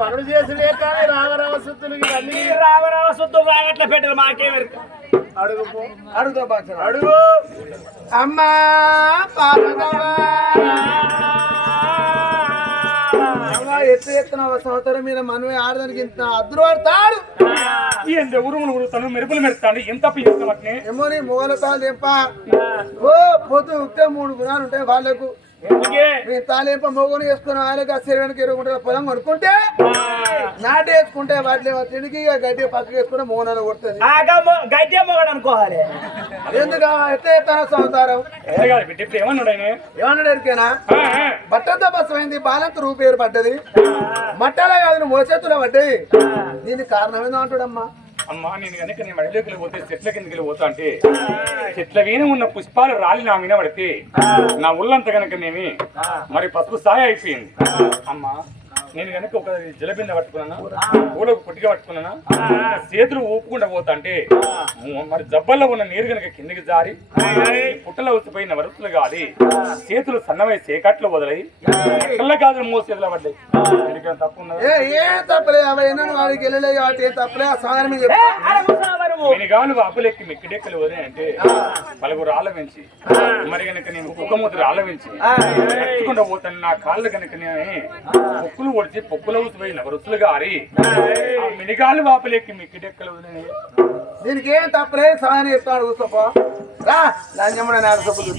పనులు చేసుడే కానీ రామరామ సుత్తులు ఇవన్నీ రామరామ సొత్తులు రాగట్ల పెట్టరు మాకే అడుగు. అడుగుతా బాగా అడుగు. అమ్మా ఎత్తు ఎత్తున సంవత్సరం మీద మనమే ఆడదానికి ఇంత అద్దరు పడతాడు. ఎంత ఉరుములు మెరుపులు మెరుతాను ఎంత చేస్తాం వాటిని? ఏమో నీ మూల పాలు తెంప. ఓ పొద్దు ఉట్టే మూడు గుణాలు ఉంటాయి వాళ్ళకు. తాలింప మొగుని వేసుకుని వాళ్ళకి ఆ శరీరానికి ఇరవై గుంటల పొలం కొనుక్కుంటే? నాటి వేసుకుంటే వాటిని తిరిగి గడ్డి పక్కకి వేసుకుంటే మోనాలు కొడుతుంది. గడ్డి మొగడు అనుకోవాలి. ఎందుకు? ఎత్తే ఎత్తన సంసారం? ఏమన్నాడు ఎరికేనా. బట్టంతో బసమైంది బాలంత రూపేరు పడ్డది మట్టాలే కాదు మోసేతులు పడ్డాయి. దీనికి కారణం ఏందో అంటాడమ్మా? అమ్మా నేను కనుక నేను మడిలోకి పోతే చెట్ల కిందకి పోతా అంటే చెట్ల వీణ ఉన్న పుష్పాలు రాలి నా మీద పడితే నా ఒళ్ళంతా కనుక నేమి మరి పసుపు సాయ అయిపోయింది. అమ్మా నేను కనుక ఒక జలబింద పట్టుకున్నానా? పూలకు పుట్టిగా పట్టుకున్నానా? చేతులు ఊపుకుండా పోతా అంటే మరి జబ్బల్లో ఉన్న నీరు కనుక కిందికి జారి పుట్టలో ఉసిపోయిన వరుసలు గాలి చేతులు సన్నవై సేకట్లు వదిలాయి కళ్ళ కాదు మోసేతులు పడ్డాయి. తప్పు ఉన్నదా? ఏ ఏం తప్పలే అవైనా వాడికి వెళ్ళలే కాబట్టి ఏం తప్పలే ఆ సాగరం మీద చెప్పు మినిగాలు వాపులెక్కి మిక్కిడెక్కలు వదిలే అంటే పలుగురు ఆలవించి మరి కనుక నేను కుక్కమూతులు ఆలవించి పోతాను నా కాళ్ళు కనుక నేను పొక్కులు ఒడిచి పొక్కుల ఊసిపోయిన వరుసలుగా ఆరి ఆ మినిగాలు వాపులెక్కి మిక్కిడెక్కలు దీనికి ఏం తప్పలే? సాగరం చెప్తాడు కూర్చోపో రా లంజముడ సొప్పులు.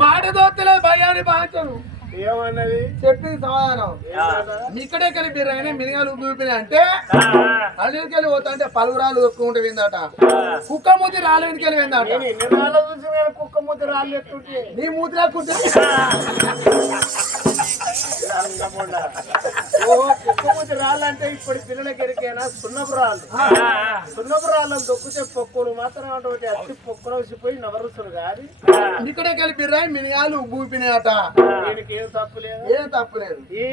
మాట దోత్తలే భయాన్ని బాధ్యను ఏమన్నది? చెప్పింది సమాధానం. ఇక్కడే కలిపి బిర్యానీ మినిగాలు ఊపిన అంటే అడిగికెళ్ళి పోతా అంటే పలుగురాలు దొక్కుంటే విందట. కుక్క మూతి రాళ్ళ వెనుకెళ్ళి విందట? కుక్క ముద్ద రాళ్ళు ఎత్తుంటే నీ మూతిలా కుట్టి ఓహో కుక్క ముద్ద రాళ్ళు అంటే ఇప్పుడు పిల్లలకి ఎరికైనా సున్నపు రాళ్ళు. సున్నపు రాళ్ళని దొక్కితే పొక్కులు మాత్రం అటువంటి అతి పొక్కులు వచ్చిపోయి నవరుసులు కాదు ఇక్కడే కలిపి బిర్యానీ మినిగాలు ఊపినాయట. దీనికి ఏం తప్పులేదు ఏం తప్పులేదు ఈ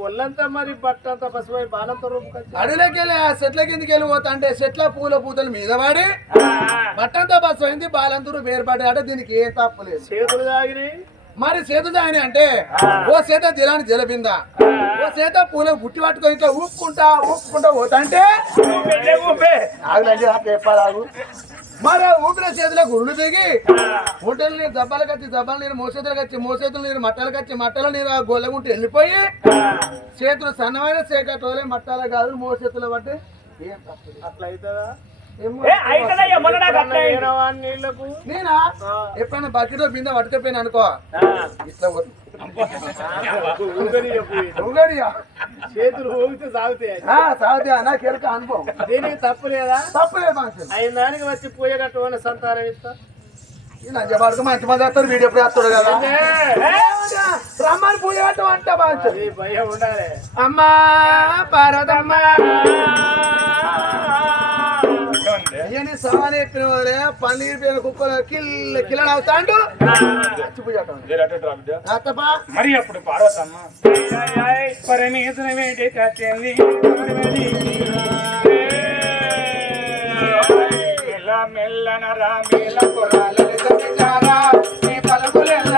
ఒళ్ళంతా మరి బట్ట అంతా పసిపోయి బాలంతా రూపుకొచ్చి అడవిలోకి వెళ్ళి ఆ చెట్ల కిందకి వెళ్ళి పోతా అంటే చెట్ల పూల పూతల మీద పడి బట్టంతో బస్సు అయింది బాలంతరు వేరుపడ్డాట దీనికి ఏం తప్పులేదు చేతులు తాగినాయి మరి చేతు దాని అంటే ఓ చేత దిలాని జలబిందా? ఓ చేత పూల గుట్టి పట్టుకొని ఇట్లా ఊపుకుంటా ఊపుకుంటా పోతా అంటే ఆగులండి చెప్పాలి మరి ఊపిన చేతిలో గురుడు దిగి హోటల్ నీరు దెబ్బలు కచ్చి దెబ్బలు నీరు మోసేతులు కచ్చి మోసేతులు నీరు మట్టలు కచ్చి మట్టల నీరు ఆ గొల్లగుంటి వెళ్ళిపోయి చేతులు సన్నమైన సేకటోలే మట్టాల కాదు మోసేతులు బట్టి ఏం. అట్లా అవుతుందా నేనా? ఎప్పుడైనా బకెట్ బిందె పట్టుకపోయినా అనుకో. ఇట్లా. చేతులు ఊగితే సాగుతాయి. సాధ్య నాకు ఎరక అనుభవం. దీనికి తప్పలేదు మనుషులు అయిన దానికి వచ్చి పోయేటటువంటి సంతానం ఇస్తా. మంచి మంది వస్తారు? వీడియో ఎప్పుడు వస్తాడు కదా? రమ్మని పూజ కట్టం అంట భయం ఉండాలి. అమ్మా పార్వతమ్మ అయ్యని సవాలు చెప్పిన వాళ్ళే పన్నీర్ పేరు కుక్కలు అవుతాండు మరి అప్పుడు పార్వతమ్మ పరమేశ్వర వేడి మెల్ల మెల్లన రా మేల లలిత విచారా, నీ పలుకులెల్ల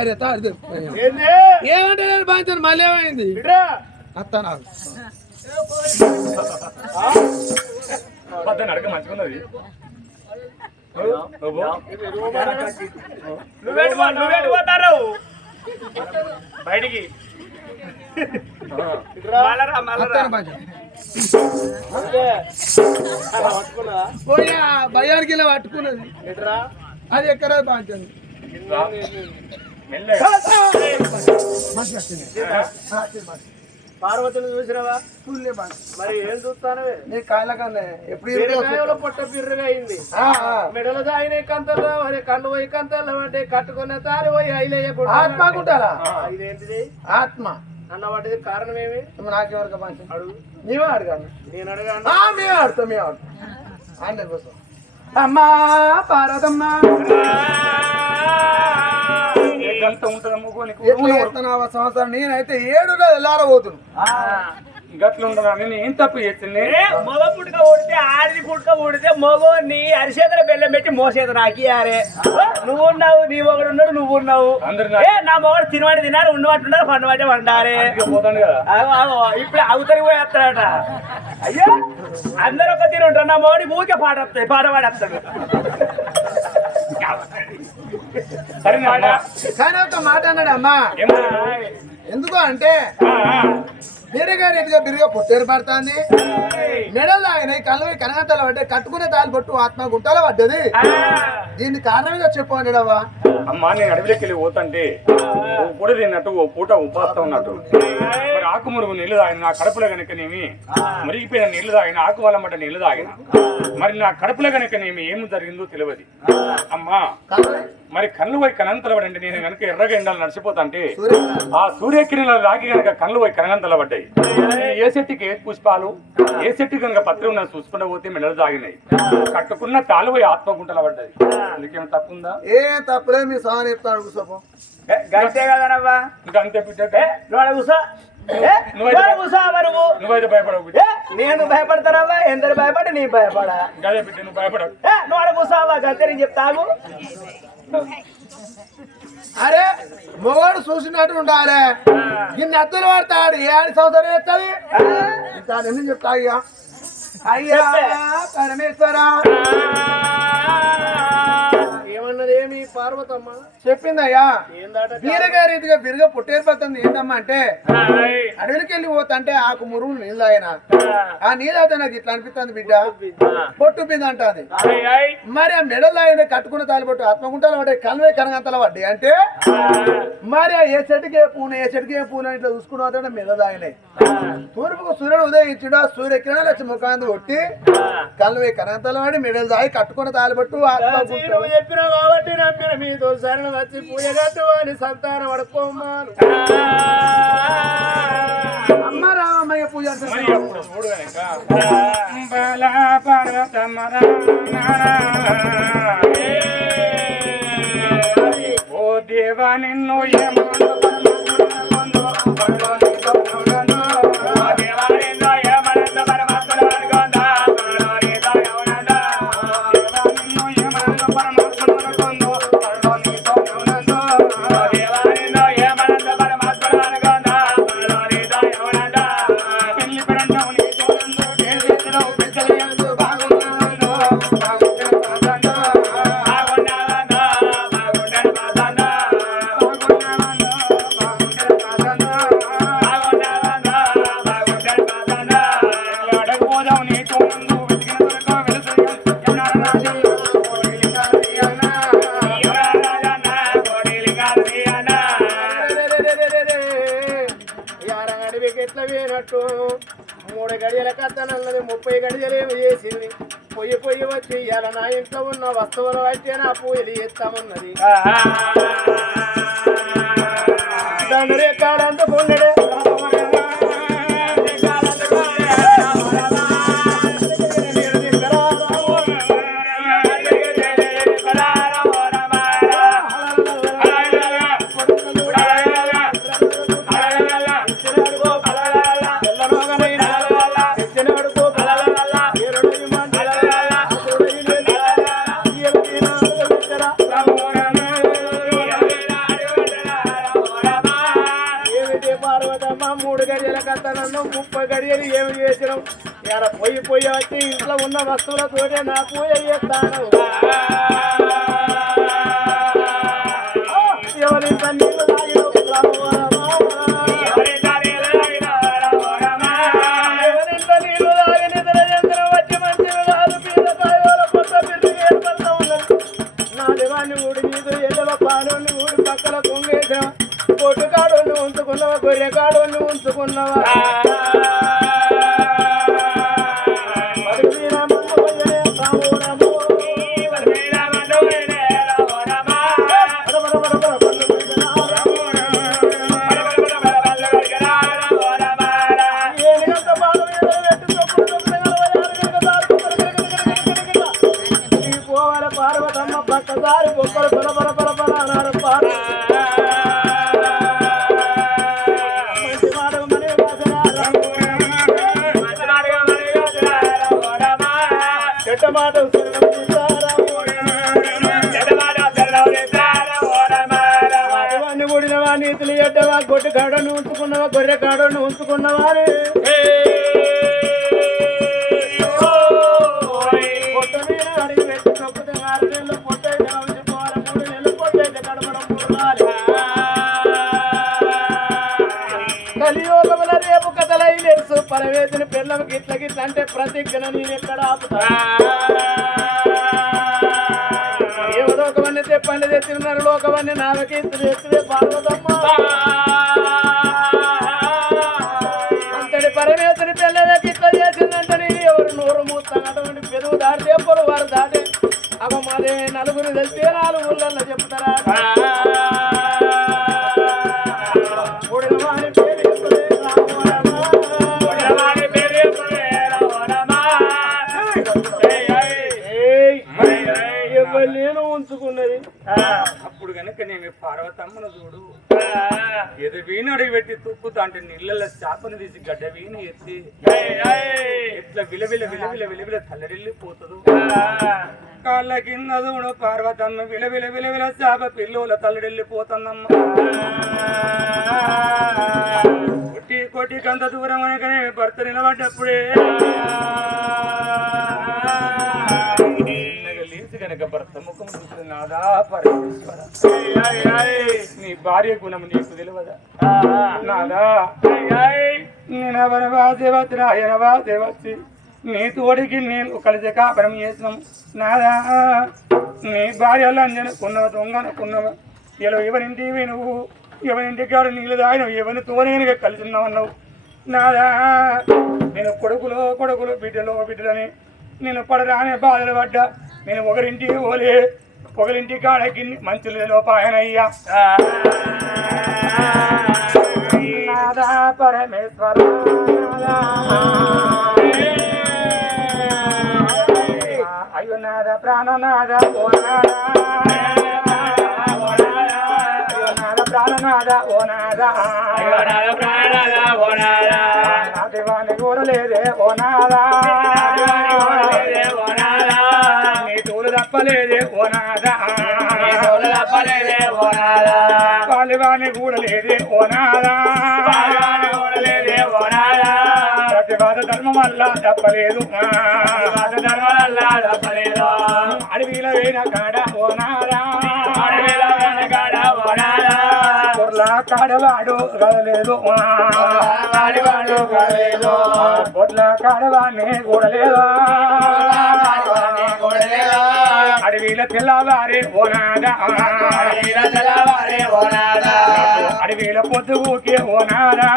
సరే తాడు ఏమంటే నేను మళ్ళీ ఏమైంది? అత్త నాకు. నడక మంచిగున్నది. నువ్వేటి నువ్వేటి పోతారు? బయటికి. భయానికి ఇలా పట్టుకున్నది. అది ఎక్కడ వచ్చింది. పార్వతిని చూసినావా. మరి ఏం చూస్తానవే? నీ కాళ్ళ కన్నా ఎప్పుడు పొట్ట బిర్రగా అయింది. మెడలు దాయిన కంతల్లో మరి కళ్ళు పోయి కంతల్లో అంటే కట్టుకున్న తాలి పోయి ఐలేయకూడదు ఆత్మకుంటారా ఇదేంటిది? ఆత్మ. అన్న వాటిది కారణం ఏమి? నాకెవరికి బాంచు అడుగు. నీవే అడగాను నేను అడగాను ఆ, మేమే ఆడతాం మేము ఆడతాం. ఆండే కోసం అమ్మా పార్వతమ్మా. గంట ఉంటుందమ్మో సంవత్సరం నేనైతే ఏడు వెళ్ళారబోతున్నా గట్ల ఉండదా నేను ఏం తప్పు చేసింది ఏ, మగ పుట్టుక ఊడితే ఆడిది పుట్టుక ఊడితే మగోని అరిచేతల బెల్లం పెట్టి మోసేత నాకియారే నువ్వు ఉన్నావు నీ మొగడు ఉన్నాడు నువ్వు ఉన్నావు. అందరు నా- మొగడు తినవాడి తిన్నారు ఉన్నవాటున్నారు పండువాటే వండారే అందుకే పోతాను కదా. ఆగో, ఆగో, ఇప్పుడు అవతలికి పోయేస్తాడట అయ్యో అందరూ ఒక తీరు ఉంటారు. నా మోడి ఊరికే పాట వస్తాయి పాట పాడేస్తాడు. కానీ ఒక మాట అన్నాడు అమ్మా? ఎందుకు అంటే గారి ఎదుగా బిరిగా పొట్టేరు పడుతుంది. మెడల్ ఆయన కళ్ళు కనగంతలు పడ్డాయి కట్టుకునే తాలు పట్టు ఆత్మ గుంటలో పడ్డది. దీనికి కారణంగా చెప్పు అన్నాడవ్వా అమ్మా నేను అడవిలోకి వెళ్ళి పోతంటే ఓ పూట తిన్నట్టు ఓ పూట ఉపాస్తా ఉన్నట్టు మరి ఆకు మురుగు నీళ్ళు తాగిన నా కడుపులో కనుకనేమి మురిగిపోయిన నీళ్ళు తాగిన ఆకు వల్ల మట నీళ్ళు తాగిన మరి నా కడుపులో కనుకనేమి ఏమి జరిగిందో తెలియదు. అమ్మా మరి కళ్ళు పోయి కనంతల పడండి నేను కనుక ఎర్రగా ఎండాలి నడిచిపోతాంటే ఆ సూర్యకిరణాలు రాగి కనుక కళ్ళు పోయి కనగంతల పడ్డాయి ఏ చెట్టుకి ఏ పుష్పాలు? ఏ చెట్టు కనుక పత్రం ఉన్నది చూసుకుంటూ పోతే మెడలు తాగినాయి కట్టుకున్న తాలు పోయి ఆత్మగుంటల పడ్డది. అందుకేం తప్పుందా ఏం తప్పులే మీ సార్ చెప్తాడు కూర్చోపం. గంటే కదనవ్వా ఇంకా అంతే కూసో నువ్వైతే భయపడవు. నేను భయపడతానవ్వా? ఎందరు భయపడి నీ భయపడా? గదే బిడ్డ నువ్వు భయపడవు. కూసావా గంతే నేను చెప్తాగు. అరే మొగాడు చూసినట్టు ఉండాలి. ఇన్ని అద్దలు పడతాడు. ఏడు సంవత్సరం ఎత్తది ఎందుకు చెప్తా అయ్యా? అయ్యా పరమేశ్వరా. ఏమి పార్వతమ్మ? చెప్పిందయ్యా బీరగా రీతిగా బిరుగా పుట్టేరిపోతుంది. ఏంటమ్మా అంటే అడవికి వెళ్ళి పోతుంటే ఆకు మురుగు నీళ్ళు ఆయన. ఆ. నీళ్ళు అయితే నాకు ఇట్లా అనిపిస్తుంది బిడ్డ. పొట్టు పింది అంటాది. మరి ఆ మెడలో ఆయన కట్టుకున్న తాలిపట్టు ఆత్మగుంటలు పడ్డాయి కన్వే కనగంతలు పడ్డాయి. అంటే మరి ఆ ఏ చెట్టుకి ఏ పూన ఏ చెట్టుకి ఏ పూన ఇట్లా చూసుకుని పోతాడు మెడలు ఆయనే తూర్పుకు సూర్యుడు ఉదయించుడు ఆ సూర్యకిరణాలు వచ్చి ముఖాన్ని కొట్టి కన్వే కనగంతలు పడి మెడలు దాగి కట్టుకున్న తాలిపట్టు నువ్వు చెప్పినావు కాబట్టి నమ్మిన మీతో శరణ వచ్చి పూజ కట్టు అని సంతానం పడుకోమాను అమ్మ రామయ్య పూజ ఓ దేవా నిన్ను ఏమను వేయనట్టు మూడు గడియల కత్తనన్నది ముప్పై గడియలు ఏమి చేసింది? పొయ్యి పొయ్యి వచ్చి ఇవాళ నా ఇంట్లో ఉన్న వస్తువులు అయితే నా పూజలు చేస్తామన్నది తండ్రి కాడందుకున్నడే ఇలా పొయ్యి పొయ్యి వచ్చి ఇంట్లో ఉన్న వస్తువులతోటే నా పూజ చేస్తాను. ఎవరి తన్నీళ్ళు తాగినావు ఉంచుకున్నావా ఎవరింట ఉంచుకున్నావా అయితే కడపడం మూడాలి కలియోగముల రేపు కథలై తెలుసు పరవేదిని పిల్లలు గిట్ల గిట్ల అంటే ప్రతిజ్ఞ నేను ఎక్కడ ఆపుతా? ఏవో లోకవన్నీ తెప్పండి తెచ్చినారు లోకవన్నీ నావకి పార్వతమ్మ. నలుగురు తెలిస్తే నాలుగు ఊళ్ళల్లో చెప్తారా? ఉంచుకున్నది అప్పుడు కనుక నేను పార్వతమ్మను చూడు ఏదో వీణ అడిగి పెట్టి తుప్పుతా అంటే నీళ్ళల్లో చేపను తీసి గడ్డ వీణ ఎత్తి ఇట్లా విలవిల విలవిల విలవిల తల్లడిల్లిపోతుంది కాళ్ళ కింద చూడు పార్వతమ్మ విలవిల విలవిల చేప పిల్లుల తల్లడిల్లిపోతుందమ్మ కొట్టి కొట్టి కంత దూరం అనగానే భర్త నిలబడ్డప్పుడే. గనక భర్త ముఖం చూసి నాదా పరమేశ్వర నీ భార్య గుణం నీకు తెలియదా? నాదా? నేను వనవాసేవతి రాయనవాసేవతి నీ తోడికి నేను కలిసి కాపురం చేసినాం. నాదా? నీ భార్య లంజనుకున్నవ దొంగనుకున్నవ ఇలా ఎవరింటివి నువ్వు? ఎవరింటి కాడు నీళ్ళు తాగినవు? ఎవరిని తోనేనుగా కలిసి ఉన్నావన్నావు? నాదా? నేను కొడుకులో కొడుకులు బిడ్డలో బిడ్డలని నేను పడరానే బాధలు పడ్డా. నేను ఒకరింటికి పోలే ఒకరింటి కాడకి మంచులు లోపాయనయ్యా. పరమేశ్వర. అయ్యో నాద ప్రాణనాద ఓ నాద అయ్యో నాద ప్రాణనాద ఓ నాద నా దేవాన్ని కూడలేదే ఓ నాద నీ తోలు తప్పలేదే ఓ నాద పాలివాణి కూడలేదే ఓ నాద ప్రతివాద ధర్మం వల్ల తప్పలేదు. అడవిల వేన కాడ ఓ నాదా కుర్లా కాడవాడు కదలేదు బొడ్ల కాడవాణ్ణి కూడలేదు? అడవిల తెల్లవారే ఓ నాదా అడవిల పొద్దుగుకే ఓ నాదా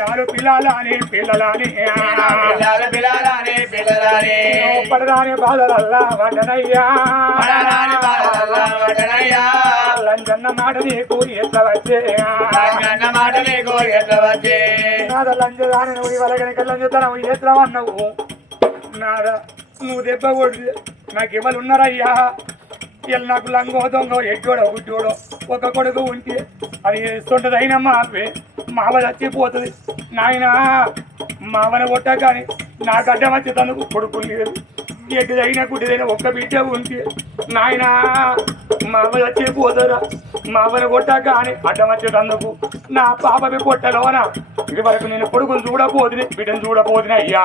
పిల్లలు పిల్లలని పిల్లలని. పడదాని బాధలల్లా వండనయ్యా లంజన్న మాట నీకు ఎట్లా వచ్చే? మాట నీకు ఎట్లా వచ్చే? నాద లంజదాని నువ్వు ఇవాళ కనుక లంజతనం నాద నువ్వు దెబ్బ కొడితే నాకు ఎవరు ఉన్నారయ్యా. ఇలా నాకు లంగో దొంగ ఎడ్డోడో గుడ్డోడో ఒక కొడుకు ఉంటే అది వేస్తుంటది అయినా మావే మావ చచ్చిపోతుంది. నాయన మావన కొట్ట కానీ నా గడ్డ వచ్చి తనకు కొడుకు లేదు. ఎడ్డిదైనా గుడ్డిదైనా ఒక్క బిడ్డ ఉంటే నాయన మావ అవ్వ వచ్చి పోతారా కానీ అడ్డం వచ్చేటందుకు నా పాపవి కొట్టలోనా? ఇది వరకు నేను కొడుకుని చూడపోతుంది బిడ్డను చూడపోతుంది అయ్యా.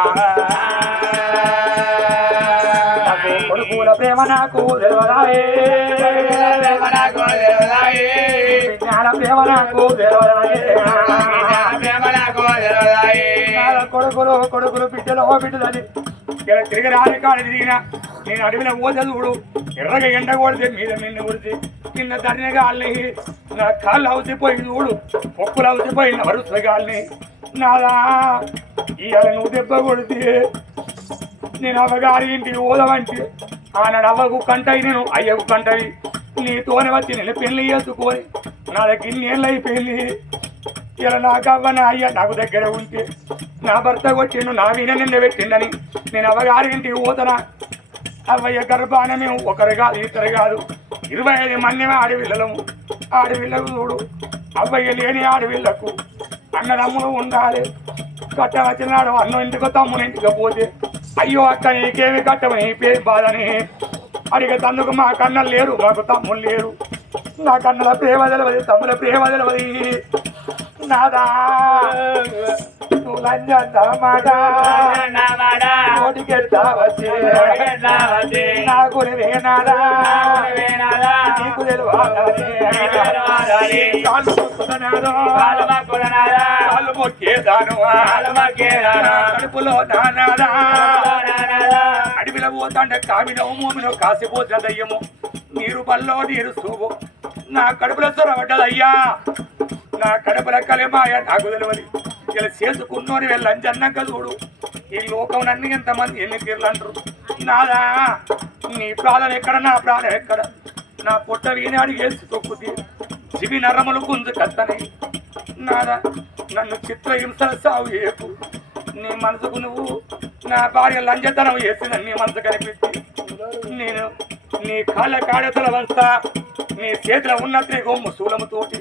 కొడుకుల ప్రేమ నాకు తెలియదాయే జ్ఞాన ప్రేమ నాకు తెలియదాయే నా కొడుకులు కొడుకులు బిడ్డలు ఓ బిడ్డలని తిరిగి రాని కాడ తిరిగిన నేను అడవిలో పోతే చూడు. ఎర్రగా ఎండ కొడితే మీద నిన్ను కొడితే కింద ధరణ గాలిని నా కాళ్ళు అవుతిపోయి చూడు. పొక్కులు అవుతిపోయిన వరుస గాలిని. నాదా ఇవాళ నువ్వు దెబ్బ కొడితే నేను అవ్వగారి ఇంటికి ఓదవంటి ఆనాడు అవ్వకు కంటవి నేను అయ్యకు కంటవి నీతోనే వచ్చి నేను పెళ్ళి చేసుకొని నా దగ్గర ఇన్నేళ్ళు అయిపోయింది ఇలా నాకు అవ్వ నా అయ్య నాకు దగ్గర ఉంటే నా భర్త కొట్టిండు నా వీణ నిన్న పెట్టిండని నేను అవ్వగారి ఇంటికి పోతనా అవ్వయ్య గర్భాన మేము ఒకరు కాదు ఇద్దరు కాదు. ఇరవై ఐదు మందిమే ఆడపిల్లలము ఆడపిల్లకు చూడు అవ్వయ్య లేని ఆడపిల్లకు అన్నదమ్ములు ఉండాలి. కట్ట వచ్చినాడు అన్నం ఇంటికి తమ్ముని ఇంటికి పోతే అయ్యో అక్క నీకేమి కట్టమైపోయి పేరు బాధని? అడిగే తందుకు మా కన్నలు లేరు మాకు తమ్ముళ్ళు లేరు. నా కన్నల ప్రేమ తెలవది తమ్ముల ప్రేమ తెలవది. నాదా. నా గురి నాదా నీకు మొక్కేదాను కడుపులో నానాదా అడవిలో పోతాంటే కామినో మూమినో కాసిపోతే దయ్యము. నీరు పల్లో నీరు సూపు నా కడుపులో చొరబడ్డదయ్యా నా కడపల కలిమాయ నాకు తెలియదు ఇలా చేసుకున్నోని వెళ్ళంజన్నాక చూడు. ఈ లోకం నన్ను ఎంతమంది ఎన్ని తీర్లు అంటారు? నాదా నీ ప్రాణం ఎక్కడ నా ప్రాణం ఎక్కడ? నా పొట్ట వీనాడు వేసి తొక్కుది చివి నరములు గుంజు కత్తని. నాదా నన్ను చిత్రహింసల సాగు ఏపు. నీ మనసుకు నువ్వు నా భార్య లంజతనం వేసిన నీ మనసు కనిపించి నేను నీ కాళ్ళ కాడతల వస్తా నీ చేతిలో ఉన్న త్రిగొమ్ము శూలముతోటి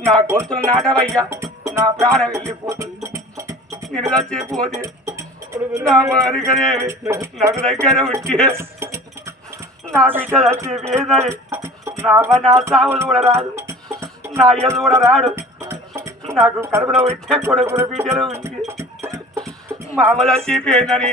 నా గొంతులు నాటవయ్యా. నా ప్రాణం వెళ్ళిపోతుంది. నేను చచ్చిపోతే నా వారికనే నాకు దగ్గర ఉంటే నా బిడ్డ చచ్చిపోయిందని నా నా సాగు కూడా రాదు. నా ఎదు కూడా రాడు. నాకు కడుపులో ఉంటే కొడుకులు బిడ్డలు ఉంటే మామూలు అమ్మ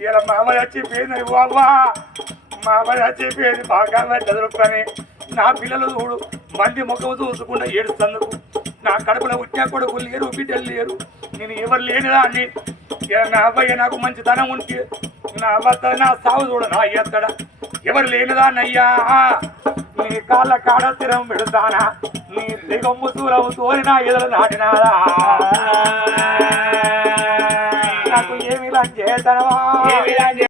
ఇలా మామయ్య చచ్చిపోయింది బాబా మామయ్య చచ్చిపోయింది బాగా చదువుకొని నా పిల్లలు చూడు మంది ముఖం చూసుకుంటా ఏడుస్తందుకు నా కడుపులో ఉట్టిన కొడుకు లేరు బిడ్డలు లేరు. నేను ఎవరు లేనిదా అని ఇలా నా అబ్బాయి నాకు మంచితనం ఉంటే నా అవ్వ నా సాగు చూడ నా ఎత్తడ ఎవరు లేనిదా అయ్యా? నీ కాళ్ళ కాడ స్థిరం పెడతానా? నీ దిగమ్ము దూరం తోరినా ఎదురు నాటినారా నాకు ఏమి లంచేతనవా